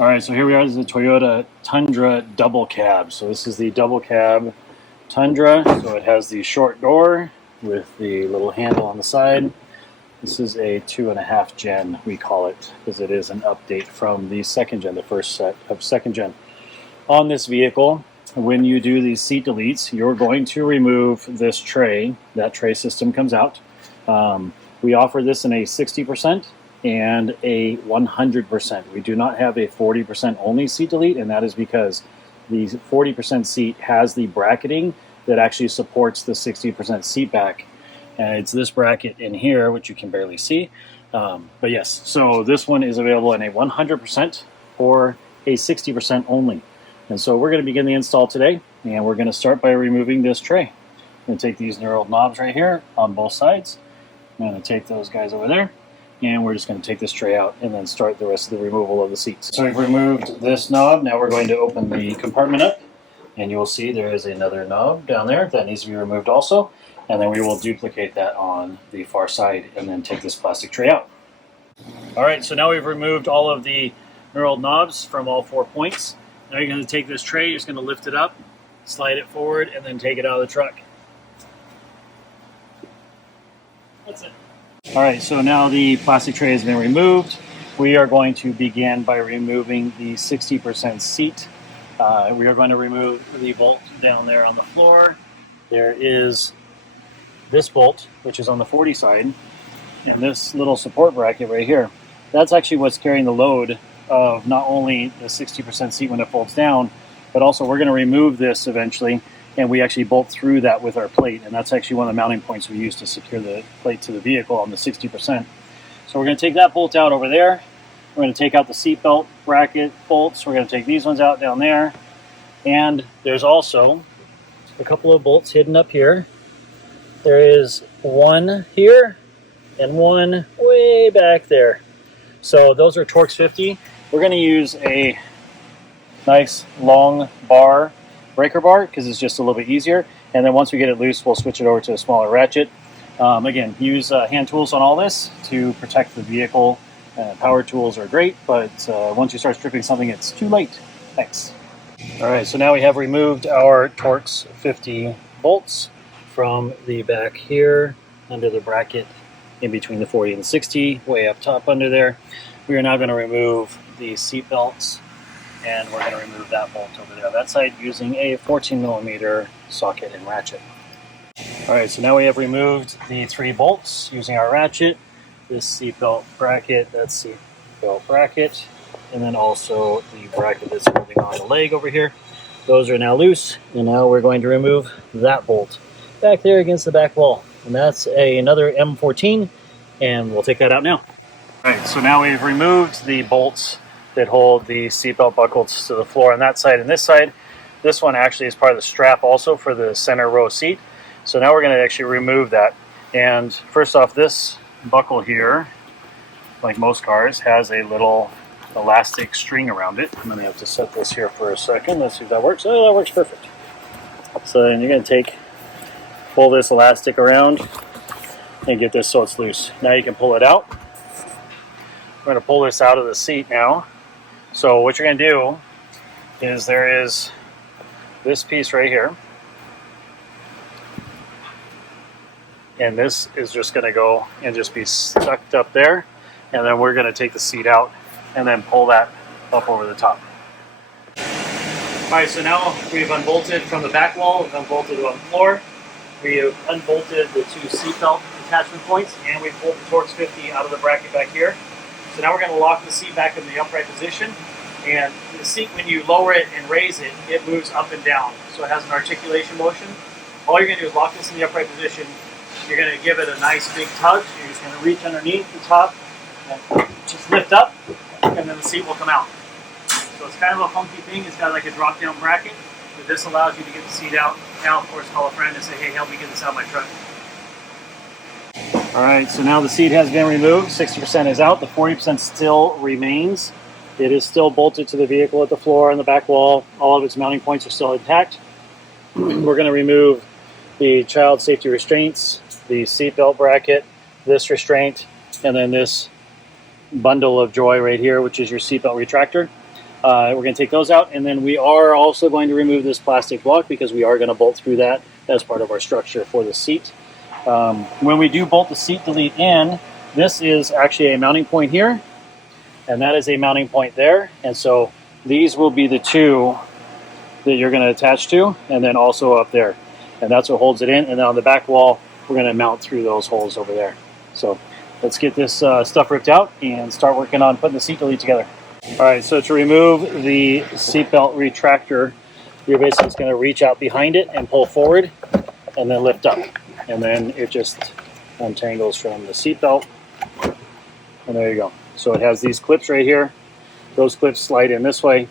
All right, so here we are. This is the Toyota Tundra Double Cab. So this is the Double Cab Tundra. So it has the short door with the little handle on the side. This is a 2.5 gen, we call it, because it is an update from the second gen, the first set of second gen. On this vehicle, when you do these seat deletes, you're going to remove this tray. That tray system comes out. We offer this in a 60% and a 100%. We do not have a 40% only seat delete, and that is because the 40% seat has the bracketing that actually supports the 60% seat back. And it's this bracket in here, which you can barely see. But yes, so this one is available in a 100% or a 60% only. And so we're going to begin the install today, and we're going to start by removing this tray. I'm going to take these knurled knobs right here on both sides. I'm going to take those guys over there, and we're just going to take this tray out and then start the rest of the removal of the seats. So we've removed this knob. Now we're going to open the compartment up, and you'll see there is another knob down there that needs to be removed also. And then we will duplicate that on the far side and then take this plastic tray out. All right, so now we've removed all of the knurled knobs from all 4 points. Now you're going to take this tray, you're just going to lift it up, slide it forward, and then take it out of the truck. That's it. All right, so now the plastic tray has been removed. We are going to begin by removing the 60% seat. We are going to remove the bolt down there on the floor. There is this bolt, which is on the 40 side, and this little support bracket right here. That's actually what's carrying the load of not only the 60% seat when it folds down, but also we're going to remove this eventually, and we actually bolt through that with our plate, and that's actually one of the mounting points we use to secure the plate to the vehicle on the 60%. So we're going to take that bolt out over there. We're going to take out the seat belt bracket bolts. We're going to take these ones out down there, and there's also a couple of bolts hidden up here. There is one here and one way back there. So those are Torx 50. We're going to use a nice long bar, breaker bar, because it's just a little bit easier. And then once we get it loose, we'll switch it over to a smaller ratchet. Again, use hand tools on all this to protect the vehicle. Power tools are great, but once you start stripping something, it's too late. Thanks. All right, so now we have removed our Torx 50 bolts from the back here under the bracket in between the 40 and the 60, way up top under there. We are now going to remove the seat belts, and we're going to remove that bolt over there on that side using a 14mm socket and ratchet. All right, so now we have removed the 3 bolts using our ratchet, this seat belt bracket, that seat belt bracket, and then also the bracket that's holding on the leg over here. Those are now loose, and now we're going to remove that bolt back there against the back wall, and that's another M14, and we'll take that out now. All right, so now we've removed the bolts that hold the seatbelt buckles to the floor on that side and this side. This one actually is part of the strap also for the center row seat. So now we're going to actually remove that. And first off, this buckle here, like most cars, has a little elastic string around it. I'm going to have to set this here for a second. Let's see if that works. Oh, that works perfect. So then you're going to pull this elastic around and get this so it's loose. Now you can pull it out. We're going to pull this out of the seat now. So what you're going to do is there is this piece right here, and this is just going to go and just be stuck up there, and then we're going to take the seat out and then pull that up over the top. All right, so now we've unbolted from the back wall, we've unbolted on the floor, we have unbolted the 2 seatbelt attachment points, and we've pulled the Torx 50 out of the bracket back here. So now we're going to lock the seat back in the upright position, and the seat, when you lower it and raise it, it moves up and down. So it has an articulation motion. All you're going to do is lock this in the upright position. You're going to give it a nice big tug. You're just going to reach underneath the top and just lift up, and then the seat will come out. So it's kind of a funky thing. It's got like a drop-down bracket, but this allows you to get the seat out. Now, of course, call a friend and say, hey, help me get this out of my truck. All right, so now the seat has been removed. 60% is out. The 40% still remains. It is still bolted to the vehicle at the floor and the back wall. All of its mounting points are still intact. We're going to remove the child safety restraints, the seat belt bracket, this restraint, and then this bundle of joy right here, which is your seatbelt retractor. We're going to take those out, and then we are also going to remove this plastic block because we are going to bolt through that as part of our structure for the seat. When we do bolt the seat delete in, this is actually a mounting point here, and that is a mounting point there, and so these will be the two that you're going to attach to, and then also up there, and that's what holds it in. And then on the back wall, we're going to mount through those holes over there. So let's get this stuff ripped out and start working on putting the seat delete together. All right, so to remove the seatbelt retractor, you're basically just going to reach out behind it and pull forward and then lift up. And then it just untangles from the seatbelt. And there you go. So it has these clips right here. Those clips slide in this way.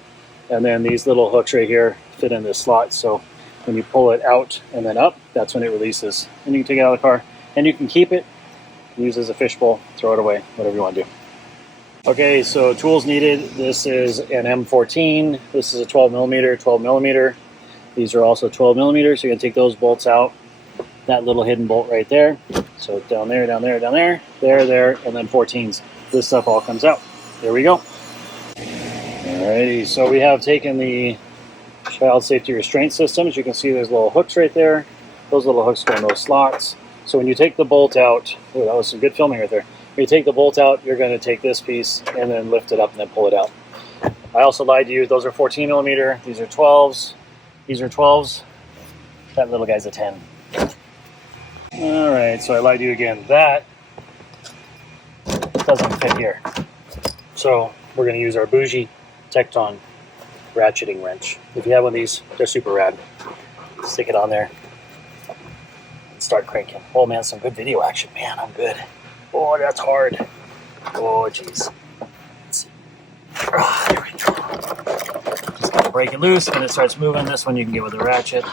And then these little hooks right here fit in this slot. So when you pull it out and then up, that's when it releases. And you can take it out of the car. And you can keep it, use it as a fishbowl, throw it away, whatever you want to do. Okay, so tools needed. This is an M14. This is a 12 millimeter. These are also 12 millimeters. So you're going to take those bolts out. That little hidden bolt right there. So down there, down there, down there, there, and then 14s. This stuff all comes out. There we go. Alrighty, so we have taken the child safety restraint system. As you can see, there's little hooks right there. Those little hooks go in those slots. So when you take the bolt out, oh, that was some good filming right there. When you take the bolt out, you're going to take this piece and then lift it up and then pull it out. I also lied to you. Those are 14 millimeter. These are 12s. These are 12s. That little guy's a 10. All right, so I lied to you again. That doesn't fit here. So we're going to use our bougie Tecton ratcheting wrench. If you have one of these, they're super rad. Stick it on there and start cranking. Oh man, some good video action. Man, I'm good. Oh, that's hard. Oh, jeez. Let's see. Oh, there we go. Just gotta break it loose and it starts moving. This one you can get with a ratchet.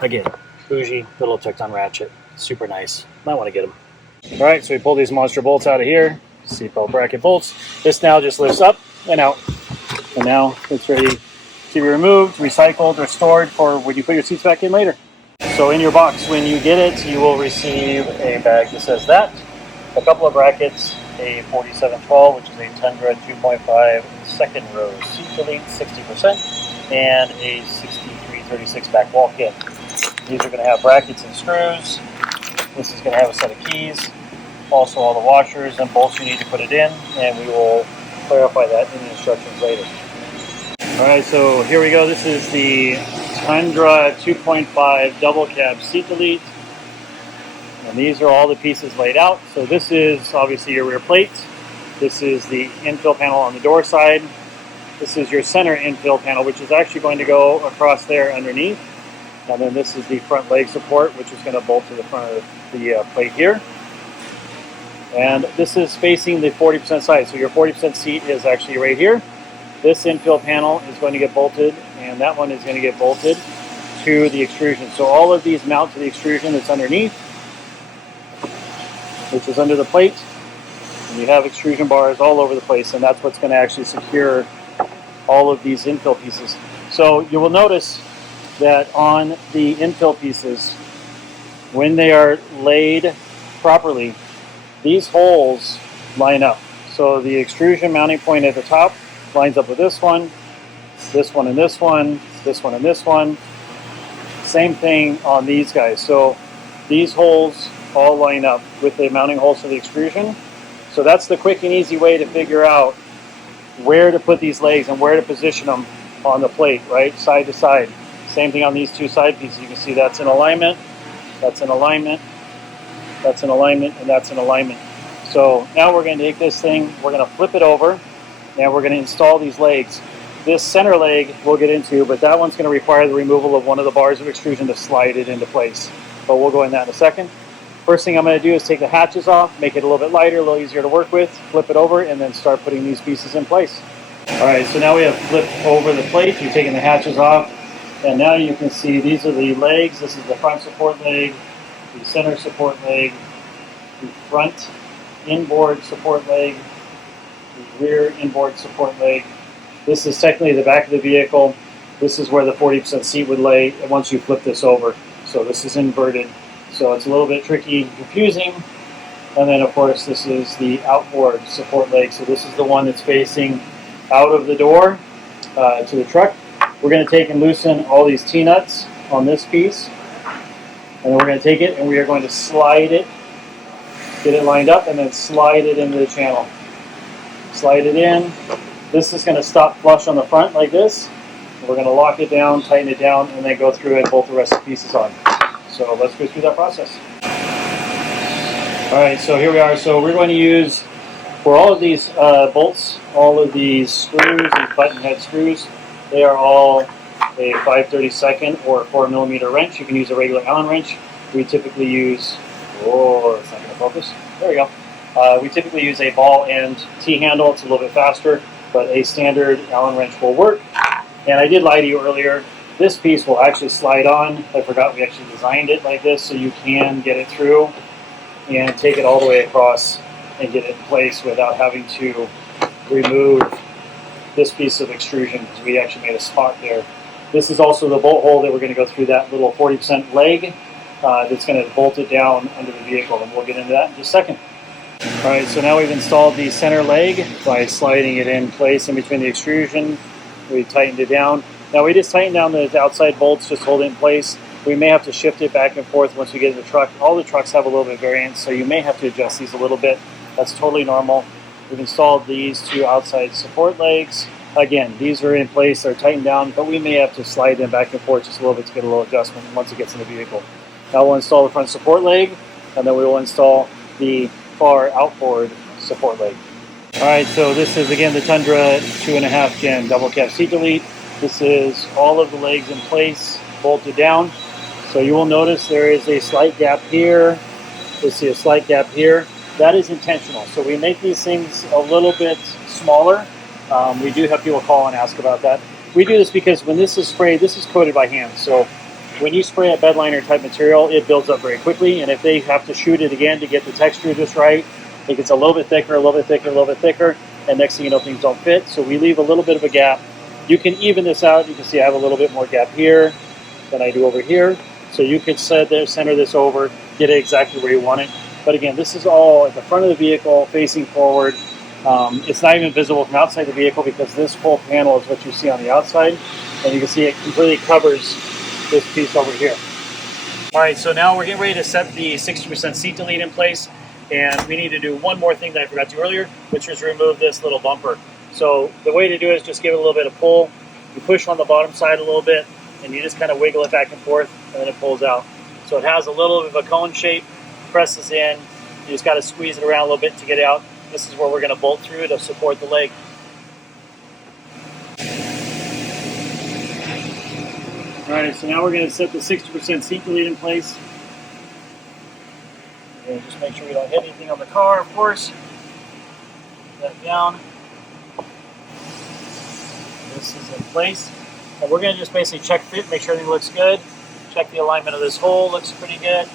Again, bougie little Tecton ratchet. Super nice. Might want to get them. All right, so we pull these monster bolts out of here. Seatbelt bracket bolts. This now just lifts up and out. And now it's ready to be removed, recycled, or stored for when you put your seats back in later. So in your box, when you get it, you will receive a bag that says that, a couple of brackets, a 4712, which is a Tundra 2.5 second row seat delete, 60%, and a 6336 back wall kit. These are going to have brackets and screws. This is going to have a set of keys, also all the washers and bolts you need to put it in, and we will clarify that in the instructions later. All right, so here we go. This is the Tundra 2.5 Double Cab seat delete. And these are all the pieces laid out. So this is obviously your rear plate. This is the infill panel on the door side. This is your center infill panel, which is actually going to go across there underneath. And then this is the front leg support, which is going to bolt to the front of the plate here. And this is facing the 40% side. So your 40% seat is actually right here. This infill panel is going to get bolted, and that one is going to get bolted to the extrusion. So all of these mount to the extrusion that's underneath, which is under the plate. And you have extrusion bars all over the place, and that's what's going to actually secure all of these infill pieces. So you will notice that on the infill pieces, when they are laid properly, these holes line up. So the extrusion mounting point at the top lines up with this one, and this one, this one, and this one. Same thing on these guys. So these holes all line up with the mounting holes for the extrusion. So that's the quick and easy way to figure out where to put these legs and where to position them on the plate, right? Side to side. Same thing on these two side pieces. You can see that's in alignment, that's in alignment, that's in alignment, and that's in alignment. So now we're going to take this thing, we're going to flip it over, and we're going to install these legs. This center leg we'll get into, but that one's going to require the removal of one of the bars of extrusion to slide it into place. But we'll go in that in a second. First thing I'm going to do is take the hatches off, make it a little bit lighter, a little easier to work with, flip it over, and then start putting these pieces in place. All right, so now we have flipped over the plate. You've taken the hatches off, and now you can see these are the legs. This is the front support leg, the center support leg, the front inboard support leg, the rear inboard support leg. This is technically the back of the vehicle. This is where the 40% seat would lay once you flip this over. So this is inverted. So it's a little bit tricky and confusing. And then of course this is the outboard support leg. So this is the one that's facing out of the door to the truck. We're going to take and loosen all these T-nuts on this piece. And then we're going to take it and we are going to slide it, get it lined up, and then slide it into the channel. Slide it in. This is going to stop flush on the front like this. We're going to lock it down, tighten it down, and then go through and bolt the rest of the pieces on. So let's go through that process. All right, so here we are. So we're going to use, for all of these bolts, all of these screws, these button head screws, they are all a 5/32 or 4mm wrench. You can use a regular Allen wrench. We typically use, oh, it's not going to focus. There we go. We typically use a ball and T-handle. It's a little bit faster, but a standard Allen wrench will work. And I did lie to you earlier. This piece will actually slide on. I forgot we actually designed it like this so you can get it through and take it all the way across and get it in place without having to remove this piece of extrusion, because we actually made a spot there. This is also the bolt hole that we're going to go through that little 40% leg that's going to bolt it down under the vehicle, and we'll get into that in just a second. All right, so now we've installed the center leg by sliding it in place in between the extrusion. We tightened it down. Now we just tightened down the outside bolts, just hold it in place. We may have to shift it back and forth once we get in the truck. All the trucks have a little bit of variance, so you may have to adjust these a little bit. That's totally normal. We've installed these two outside support legs. Again, these are in place, they're tightened down, but we may have to slide them back and forth just a little bit to get a little adjustment once it gets in the vehicle. Now we'll install the front support leg, and then we will install the far outboard support leg. All right, so this is again the Tundra 2.5 Gen Double Cab Seat Delete. This is all of the legs in place, bolted down. So you will notice there is a slight gap here. You'll see a slight gap here. That is intentional. So we make these things a little bit smaller. We do have people call and ask about that. We do this because when this is sprayed, this is coated by hand. So when you spray a bed liner type material, it builds up very quickly. And if they have to shoot it again to get the texture just right, it gets a little bit thicker, a little bit thicker, a little bit thicker. And next thing you know, things don't fit. So we leave a little bit of a gap. You can even this out. You can see I have a little bit more gap here than I do over here. So you could center this over, get it exactly where you want it. But again, this is all at the front of the vehicle, facing forward. It's not even visible from outside the vehicle because this whole panel is what you see on the outside. And you can see it completely covers this piece over here. All right, so now we're getting ready to set the 60% seat delete in place. And we need to do one more thing that I forgot to earlier, which is remove this little bumper. So the way to do it is just give it a little bit of pull. You push on the bottom side a little bit, and you just kind of wiggle it back and forth, and then it pulls out. So it has a little bit of a cone shape, presses in. You just got to squeeze it around a little bit to get it out. This is where we're going to bolt through to support the leg. All right, so now we're going to set the 60% seat delete in place. And just make sure we don't hit anything on the car, of course. Put that down. This is in place. And we're going to just basically check fit, make sure everything looks good. Check the alignment of this hole, looks pretty good.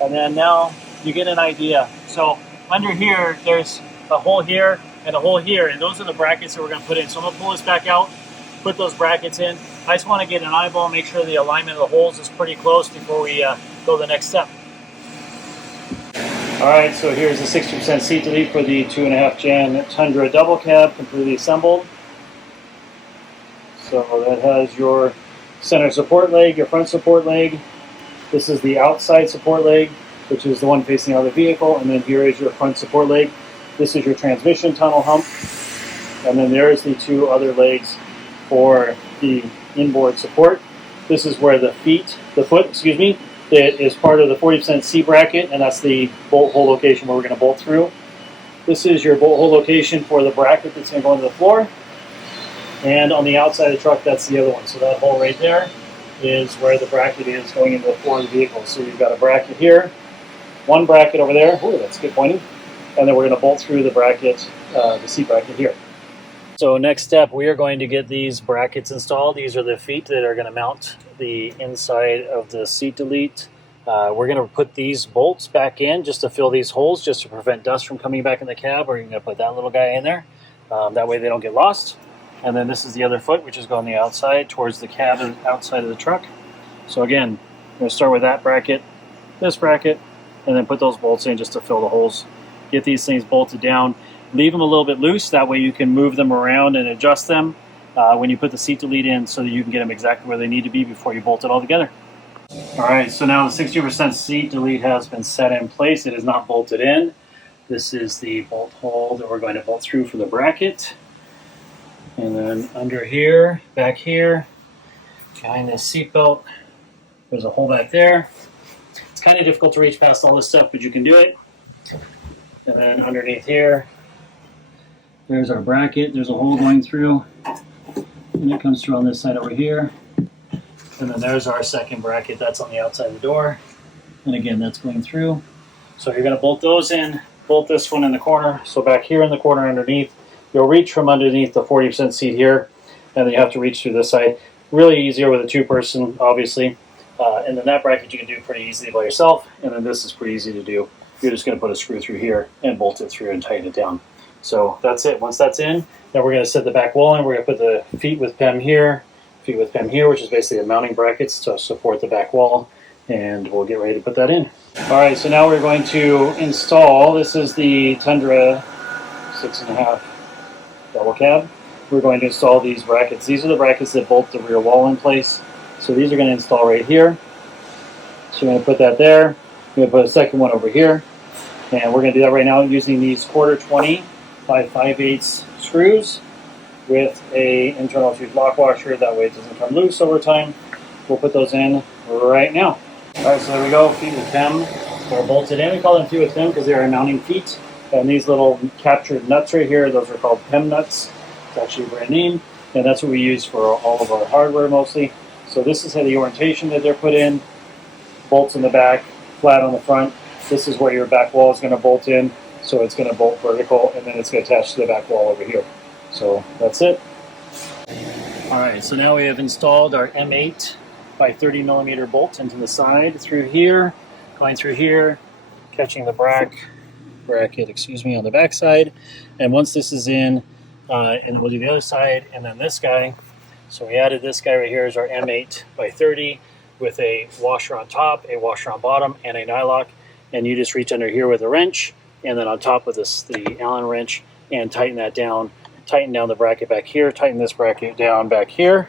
And then now you get an idea. So under here, there's a hole here and a hole here, and those are the brackets that we're going to put in. So I'm going to pull this back out, put those brackets in. I just want to get an eyeball, make sure the alignment of the holes is pretty close before we go the next step. All right, so here's the 60% seat delete for the 2.5 Gen Tundra Double Cab, completely assembled. So that has your center support leg, your front support leg. This is the outside support leg, which is the one facing out of the vehicle. And then here is your front support leg. This is your transmission tunnel hump. And then there's the two other legs for the inboard support. This is where the foot, that is part of the 40% C bracket, and that's the bolt hole location where we're going to bolt through. This is your bolt hole location for the bracket that's going to go into the floor. And on the outside of the truck, that's the other one. So that hole right there is where the bracket is going into the floor of the vehicle. So you've got a bracket here, one bracket over there. Ooh, that's good pointing. And then we're going to bolt through the bracket, the seat bracket here. So next step, we are going to get these brackets installed. These are the feet that are going to mount the inside of the seat delete. We're going to put these bolts back in just to fill these holes, just to prevent dust from coming back in the cab. Or you're going to put that little guy in there. That way they don't get lost. And then this is the other foot, which is going on the outside towards the cab and outside of the truck. So again, I'm going to start with that bracket, this bracket, and then put those bolts in just to fill the holes. Get these things bolted down. Leave them a little bit loose, that way you can move them around and adjust them when you put the seat delete in, so that you can get them exactly where they need to be before you bolt it all together. Alright, so now the 60% seat delete has been set in place. It is not bolted in. This is the bolt hole that we're going to bolt through for the bracket. And then under here, back here, behind this seat belt, there's a hole back there. It's kind of difficult to reach past all this stuff, but you can do it. And then underneath here, there's our bracket. There's a hole going through, and it comes through on this side over here. And then there's our second bracket. That's on the outside of the door. And again, that's going through. So you're going to bolt those in, bolt this one in the corner. So back here in the corner underneath, you'll reach from underneath the 40% seat here, and then you have to reach through this side. Really easier with a two-person, obviously. And then that bracket you can do pretty easily by yourself. And then this is pretty easy to do. You're just going to put a screw through here and bolt it through and tighten it down. So that's it. Once that's in, then we're going to set the back wall in. We're going to put the feet with PEM here, which is basically the mounting brackets to support the back wall. And we'll get ready to put that in. All right, so now we're going to install, this is the Tundra 6.5 Double Cab. We're going to install these brackets. These are the brackets that bolt the rear wall in place. So these are going to install right here. So we're going to put that there. We're going to put a second one over here. And we're going to do that right now using these 1/4 by 5/8 screws with a internal tooth lock washer. That way it doesn't come loose over time. We'll put those in right now. All right, so there we go. Feet with PEM are bolted in. We call them feet with PEM because they are mounting feet. And these little captured nuts right here, those are called PEM nuts. It's actually a brand name. And that's what we use for all of our hardware mostly. So this is how the orientation that they're put in. Bolts in the back, flat on the front. This is where your back wall is going to bolt in. So it's going to bolt vertical, and then it's going to attach to the back wall over here. So that's it. All right, so now we have installed our M8 by 30 millimeter bolt into the side through here, going through here, catching the bracket, on the back side. And once this is in, and we'll do the other side, and then this guy. So we added this guy right here is our M8 by 30 with a washer on top, a washer on bottom, and a nylock. And you just reach under here with a wrench, and then on top with this, the Allen wrench, and tighten that down. Tighten down the bracket back here, tighten this bracket down back here.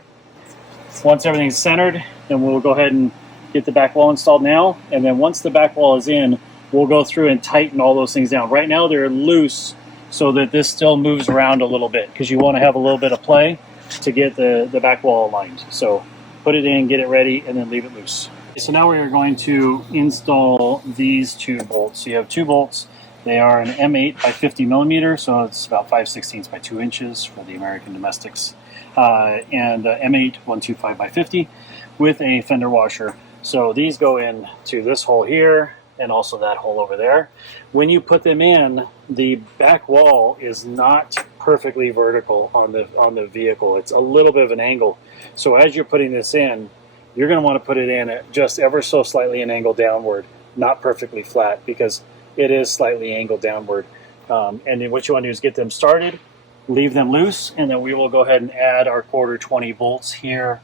Once everything's centered, then we'll go ahead and get the back wall installed now. And then once the back wall is in, we'll go through and tighten all those things down. Right now they're loose so that this still moves around a little bit because you want to have a little bit of play to get the back wall aligned. So put it in, get it ready, and then leave it loose. So now we are going to install these two bolts. So you have two bolts. They are an M8 by 50 millimeter, so it's about 5/16 by 2 inches for the American domestics. And M8 125 by 50 with a fender washer. So these go into this hole here and also that hole over there. When you put them in, the back wall is not perfectly vertical on the vehicle. It's a little bit of an angle. So as you're putting this in, you're going to want to put it in at just ever so slightly an angle downward, not perfectly flat, because it is slightly angled downward. And then what you want to do is get them started, leave them loose, and then we will go ahead and add our 1/4 bolts here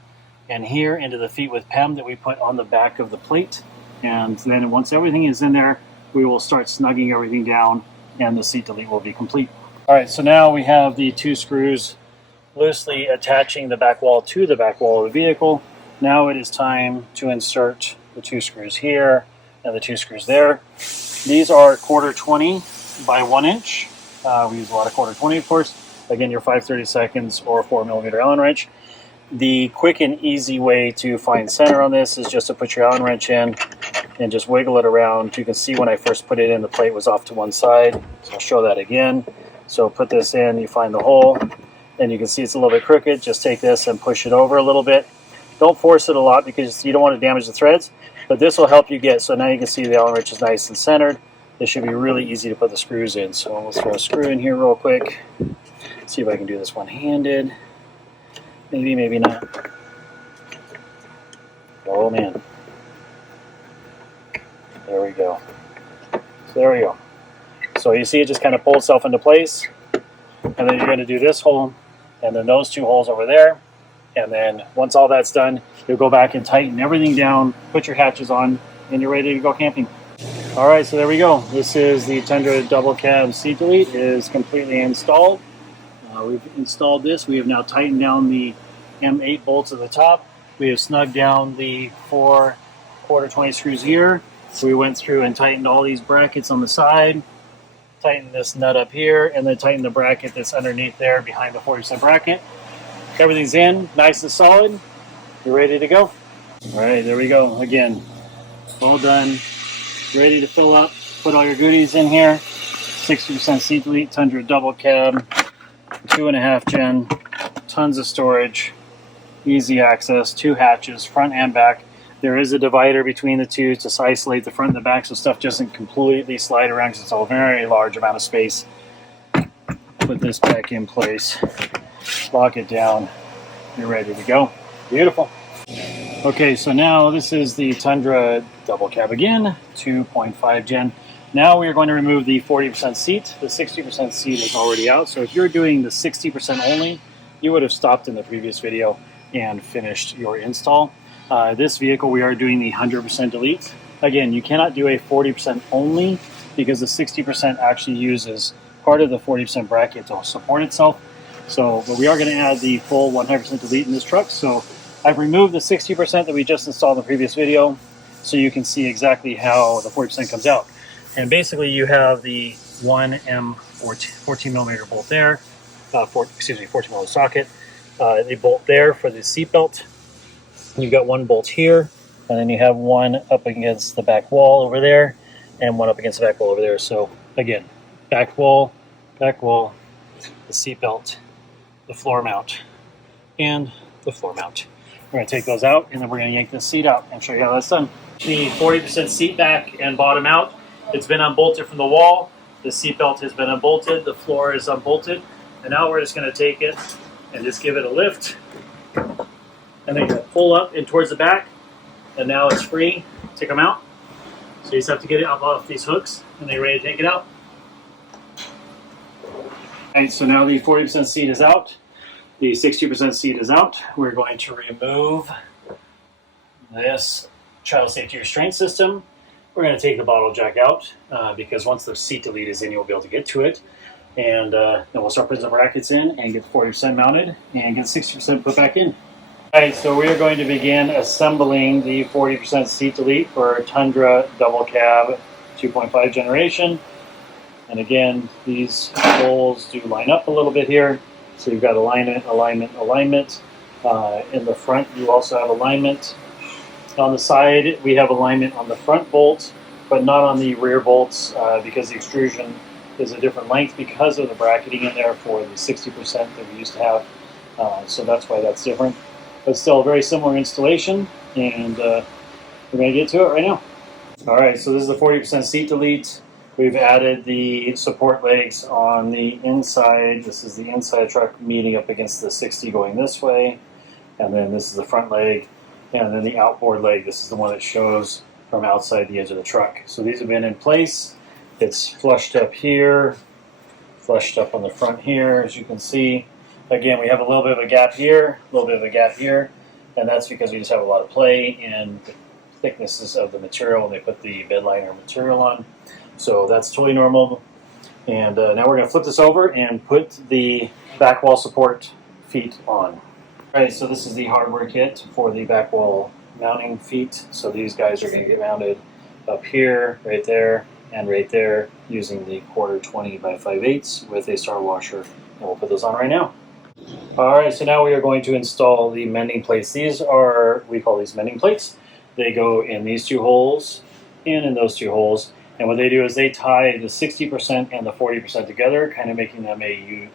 and here into the feet with PEM that we put on the back of the plate. And then once everything is in there, we will start snugging everything down, and the seat delete will be complete. All right, so now we have the two screws loosely attaching the back wall to the back wall of the vehicle. Now it is time to insert the two screws here and the two screws there. These are 1/4 by 1 inch. We use a lot of 1/4, of course. Again, your 5/32 or 4 millimeter Allen wrench. The quick and easy way to find center on this is just to put your Allen wrench in and just wiggle it around. You can see when I first put it in, the plate was off to one side. So I'll show that again. So put this in, you find the hole, and you can see it's a little bit crooked. Just take this and push it over a little bit. Don't force it a lot because you don't want to damage the threads, but this will help you get, so now you can see the Allen wrench is nice and centered. This should be really easy to put the screws in. So let's throw a screw in here real quick. See if I can do this one-handed. Maybe, maybe not. Oh man. There we go. So there we go. So you see it just kind of pulls itself into place. And then you're going to do this hole, and then those two holes over there. And then once all that's done, you'll go back and tighten everything down, put your hatches on, and you're ready to go camping. All right, so there we go. This is the Tundra Double Cab seat delete. It is completely installed. We've installed this. We have now tightened down the M8 bolts at the top. We have snugged down the 4 1/4 screws here. We went through and tightened all these brackets on the side, tightened this nut up here, and then tightened the bracket that's underneath there behind the 40% bracket. Everything's in, nice and solid. You're ready to go. All right, there we go. Again, all done. Ready to fill up. Put all your goodies in here. 60% seat delete, Tundra Double Cab, 2.5 gen, tons of storage, easy access, 2 hatches, front and back. There is a divider between the two to isolate the front and the back so stuff doesn't completely slide around because it's a very large amount of space. Put this back in place, lock it down, you're ready to go. Beautiful. Okay, so now this is the Tundra Double Cab again, 2.5 gen. Now we are going to remove the 40% seat. The 60% seat is already out, so if you're doing the 60% only, you would have stopped in the previous video and finished your install. This vehicle we are doing the 100% delete. Again, you cannot do a 40% only because the 60% actually uses part of the 40% bracket to support itself. So, but we are going to add the full 100% delete in this truck. So I've removed the 60% that we just installed in the previous video so you can see exactly how the 40% comes out. And basically you have the 14 millimeter bolt there, 14 millimeter socket, the bolt there for the seat belt. You've got one bolt here, and then you have one up against the back wall over there, and one up against the back wall over there. So again, back wall, the seat belt, the floor mount, and the floor mount. We're going to take those out, and then we're going to yank this seat out and show you how that's done. The 40% seat back and bottom out, it's been unbolted from the wall. The seat belt has been unbolted. The floor is unbolted. And now we're just going to take it and just give it a lift. And then you're going to pull up and towards the back. And now it's free to come out. So you just have to get it up off these hooks, and then you're ready to take it out. All right, so now the 40% seat is out. The 60% seat is out. We're going to remove this child safety restraint system. We're going to take the bottle jack out because once the seat delete is in, you'll be able to get to it. And then we'll start putting the brackets in and get the 40% mounted and get 60% put back in. All right, so we are going to begin assembling the 40% seat delete for Tundra Double Cab 2.5 generation. And again, these holes do line up a little bit here. So you've got alignment, alignment, alignment. In the front, you also have alignment. On the side, we have alignment on the front bolt, but not on the rear bolts because the extrusion is a different length because of the bracketing in there for the 60% that we used to have. So that's why that's different. But still a very similar installation, and we're going to get to it right now. All right, so this is the 40% seat delete. We've added the support legs on the inside. This is the inside truck meeting up against the 60 going this way. And then this is the front leg. And then the outboard leg, this is the one that shows from outside the edge of the truck. So these have been in place. It's flushed up here, flushed up on the front here, as you can see. Again, we have a little bit of a gap here, a little bit of a gap here. And that's because we just have a lot of play in the thicknesses of the material when they put the bed liner material on. So that's totally normal. And now we're going to flip this over and put the back wall support feet on. All right, so this is the hardware kit for the back wall mounting feet. So these guys are going to get mounted up here, right there, and right there using the 1/4 by 5/8 with a star washer. And we'll put those on right now. All right, so now we are going to install the mending plates. These are, we call these mending plates. They go in these 2 holes and in those 2 holes. And what they do is they tie the 60% and the 40% together, kind of making them a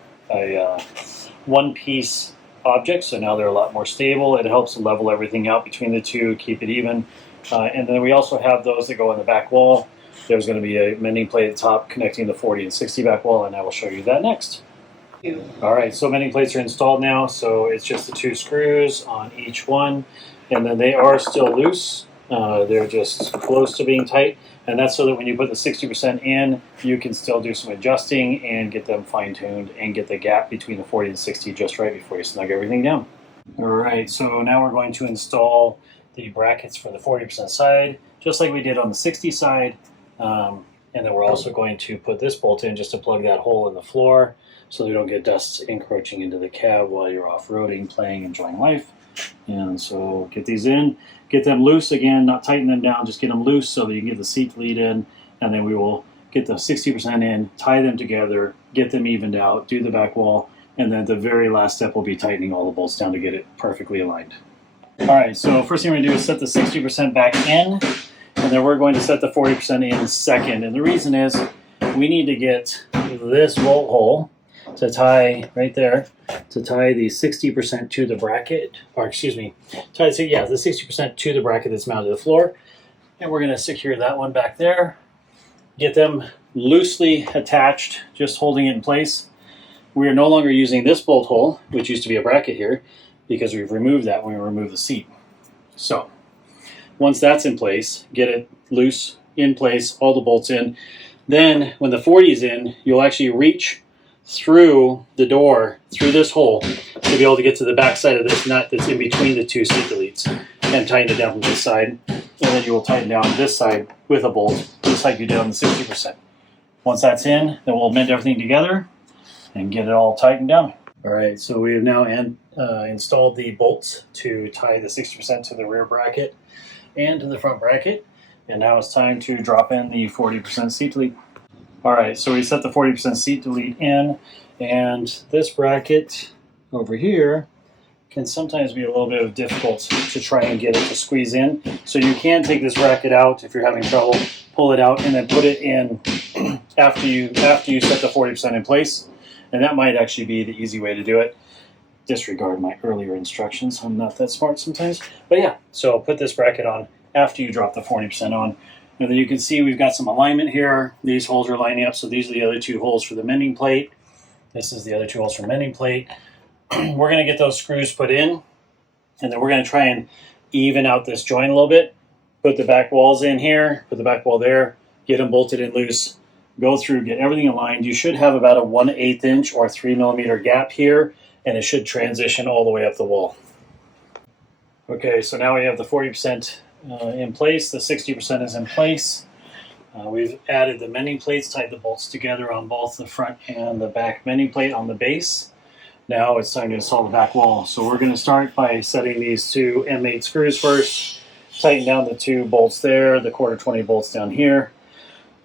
one-piece object. So now they're a lot more stable. It helps level everything out between the 2, keep it even. And then we also have those that go on the back wall. There's going to be a mending plate at the top connecting the 40 and 60 back wall, and I will show you that next. All right, so mending plates are installed now. So it's just the 2 screws on each one, and then they are still loose. They're just close to being tight. And that's so that when you put the 60% in, you can still do some adjusting and get them fine-tuned and get the gap between the 40 and 60 just right before you snug everything down. All right, so now we're going to install the brackets for the 40% side, just like we did on the 60 side. And then we're also going to put this bolt in just to plug that hole in the floor so we don't get dust encroaching into the cab while you're off-roading, playing, enjoying life. And so get these in, get them loose again, not tighten them down, just get them loose so that you can get the seat lead in, and then we will get the 60% in, tie them together, get them evened out, do the back wall, and then the very last step will be tightening all the bolts down to get it perfectly aligned. All right, so first thing we're going to do is set the 60% back in, and then we're going to set the 40% in second. And the reason is we need to get this bolt hole to tie right there, to tie the 60% to the bracket, or excuse me, the 60% to the bracket that's mounted to the floor. And we're going to secure that one back there, get them loosely attached, just holding it in place. We are no longer using this bolt hole, which used to be a bracket here, because we've removed that when we remove the seat. So once that's in place, get it loose, in place, all the bolts in. Then when the 40 is in, you'll actually reach through the door, through this hole, to be able to get to the back side of this nut that's in between the two seat deletes, and tighten it down from this side. And then you will tighten down this side with a bolt, just like you did on the 60%. Once that's in, then we'll mend everything together and get it all tightened down. All right, so we have now installed the bolts to tie the 60% to the rear bracket and to the front bracket. And now it's time to drop in the 40% seat delete. All right, so we set the 40% seat delete in, and this bracket over here can sometimes be a little bit difficult to try and get it to squeeze in. So you can take this bracket out if you're having trouble, pull it out, and then put it in after you set the 40% in place. And that might actually be the easy way to do it. Disregard my earlier instructions. I'm not that smart sometimes. But yeah, so put this bracket on after you drop the 40% on. And then you can see we've got some alignment here. These holes are lining up, so these are the other two holes for the mending plate. This is the other two holes for mending plate. We're going to get those screws put in, and then we're going to try and even out this joint a little bit. Put the back walls in here, put the back wall there, get them bolted in loose, go through, get everything aligned. You should have about a 1/8 inch or 3 millimeter gap here, and it should transition all the way up the wall. Okay, so now we have the 40% in place, the 60% is in place. We've added the mending plates, tied the bolts together on both the front and the back mending plate on the base. Now it's time to install the back wall. So we're going to start by setting these two M8 screws first, tighten down the two bolts there, the 1/4 bolts down here,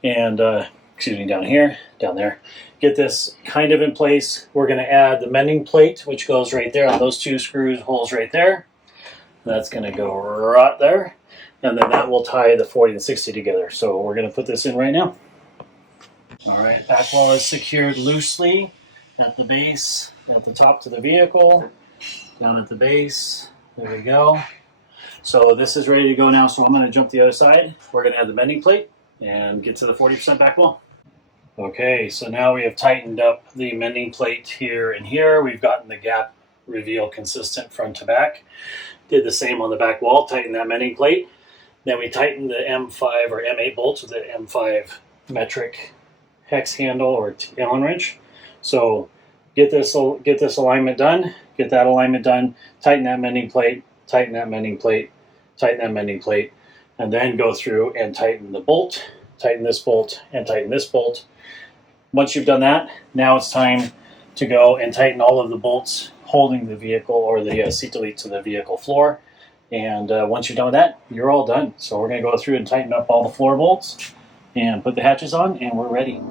and down here, down there. Get this kind of in place. We're going to add the mending plate, which goes right there on those two screws holes right there. That's going to go right there. And then that will tie the 40 and 60 together. So we're going to put this in right now. All right, back wall is secured loosely at the base, at the top to the vehicle, down at the base. There we go. So this is ready to go now. So I'm going to jump the other side. We're going to add the mending plate and get to the 40% back wall. Okay, so now we have tightened up the mending plate here and here. We've gotten the gap reveal consistent front to back. Did the same on the back wall, tightened that mending plate. Then we tightened the M5 or M8 bolts with the M5 metric hex handle or Allen wrench. So get this alignment done, get that alignment done, tighten that mending plate, tighten that mending plate, tighten that mending plate, and then go through and tighten the bolt, tighten this bolt, and tighten this bolt. Once you've done that, now it's time to go and tighten all of the bolts holding the vehicle or the seat delete to the vehicle floor. And once you're done with that, you're all done. So we're going to go through and tighten up all the floor bolts and put the hatches on, and we're ready.